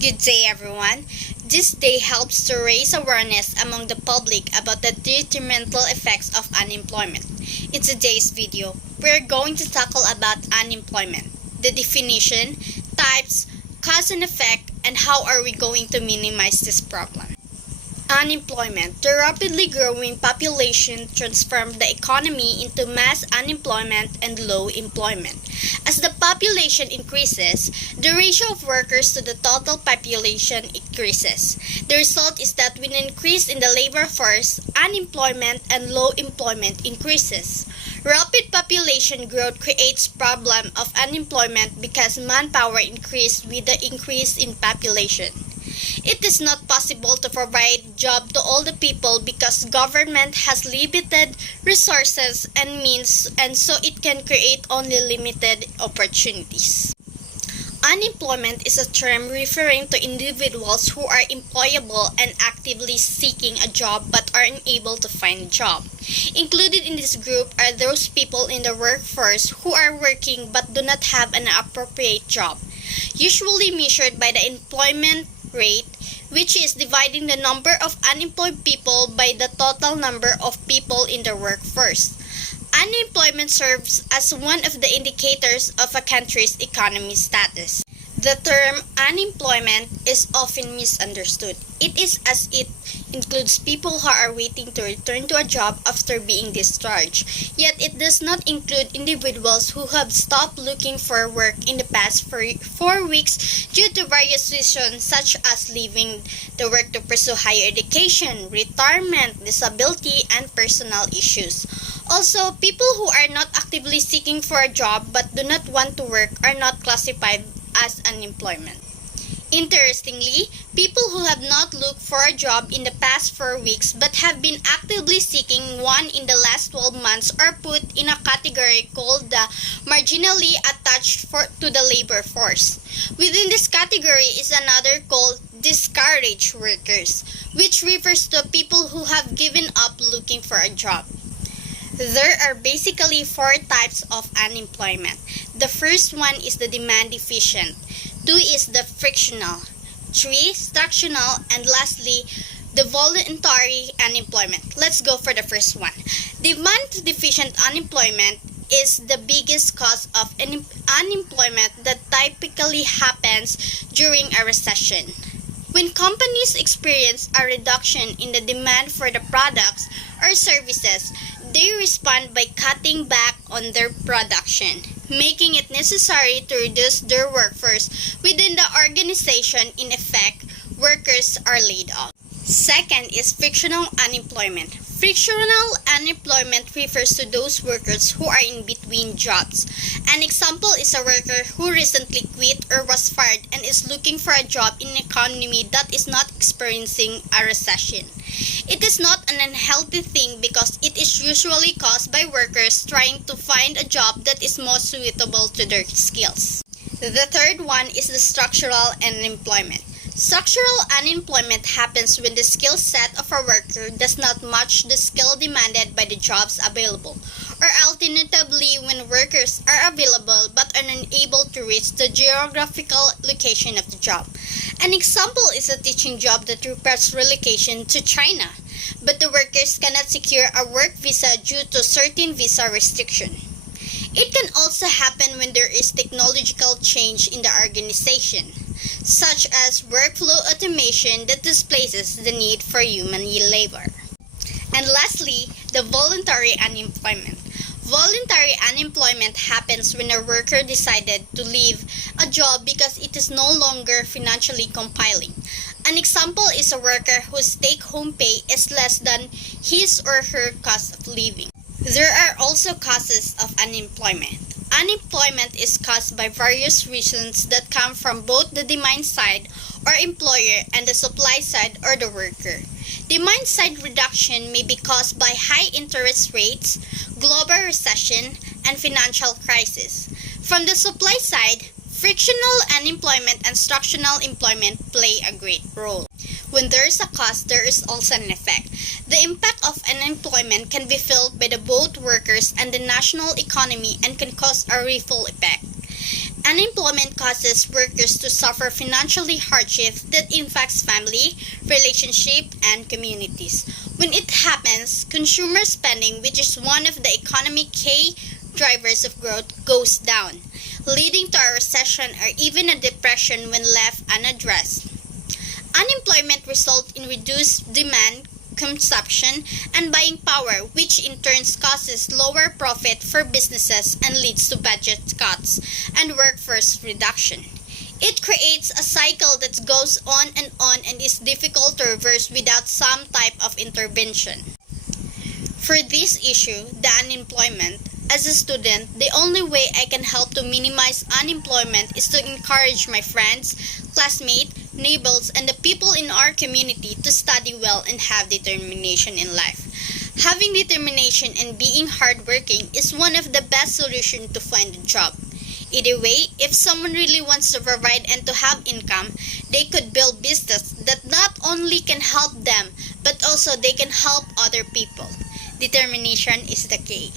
Good day, everyone. This day helps to raise awareness among the public about the detrimental effects of unemployment. In today's video, we're going to tackle about unemployment, the definition, types, cause and effect, and how are we going to minimize this problem. Unemployment. The rapidly growing population transformed the economy into mass unemployment and low employment. As the population increases, the ratio of workers to the total population increases. The result is that with an increase in the labor force, unemployment and low employment increases. Rapid population growth creates problem of unemployment because manpower increased with the increase in population. It is not possible to provide job to all the people because government has limited resources and means, and so it can create only limited opportunities. Unemployment is a term referring to individuals who are employable and actively seeking a job but are unable to find a job. Included in this group are those people in the workforce who are working but do not have an appropriate job, usually measured by the employment rate, which is dividing the number of unemployed people by the total number of people in the workforce. Unemployment serves as one of the indicators of a country's economic status. The term unemployment is often misunderstood. It is as it includes people who are waiting to return to a job after being discharged. Yet it does not include individuals who have stopped looking for work in the past 4 weeks due to various reasons such as leaving the work to pursue higher education, retirement, disability, and personal issues. Also, people who are not actively seeking for a job but do not want to work are not classified as unemployment. Interestingly, people who have not looked for a job in the past 4 weeks but have been actively seeking one in the last 12 months are put in a category called the marginally attached to the labor force. Within this category is another called discouraged workers, which refers to people who have given up looking for a job. There are basically 4 types of unemployment. The first one is the demand deficient, 2 is the frictional, 3 structural, and lastly, the voluntary unemployment. Let's go for the first one. Demand deficient unemployment is the biggest cause of unemployment that typically happens during a recession. When companies experience a reduction in the demand for the products or services, they respond by cutting back on their production, making it necessary to reduce their workforce within the organization. In effect, workers are laid off. Second is frictional unemployment. Frictional unemployment refers to those workers who are in between jobs. An example is a worker who recently quit or was fired and is looking for a job in an economy that is not experiencing a recession. It is not an unhealthy thing because it is usually caused by workers trying to find a job that is more suitable to their skills. The third one is the structural unemployment. Structural unemployment happens when the skill set of a worker does not match the skill demanded by the jobs available, or alternatively when workers are available but are unable to reach the geographical location of the job. An example is a teaching job that requires relocation to China, but the workers cannot secure a work visa due to certain visa restriction. It can also happen when there is technological change in the organization, such as workflow automation that displaces the need for human labor. And lastly, the voluntary unemployment. Voluntary unemployment happens when a worker decided to leave a job because it is no longer financially compelling. An example is a worker whose take-home pay is less than his or her cost of living. There are also causes of unemployment. Unemployment is caused by various reasons that come from both the demand side or employer and the supply side or the worker. Demand side reduction may be caused by high interest rates, global recession, and financial crisis. From the supply side, frictional unemployment and structural employment play a great role. When there is a cause, there is also an effect. The impact of unemployment can be felt by the both workers and the national economy and can cause a ripple effect. Unemployment causes workers to suffer financially hardship that impacts family, relationship, and communities. When it happens, consumer spending, which is one of the economic key drivers of growth, goes down, leading to a recession or even a depression when left unaddressed. Unemployment results in reduced demand, consumption, and buying power, which in turn causes lower profit for businesses and leads to budget cuts and workforce reduction. It creates a cycle that goes on and is difficult to reverse without some type of intervention. For this issue, the unemployment, as a student, the only way I can help to minimize unemployment is to encourage my friends, classmates, neighbors, and the people in our community to study well and have determination in life. Having determination and being hardworking is one of the best solutions to find a job. Either way, if someone really wants to provide and to have income, they could build business that not only can help them, but also they can help other people. Determination is the key.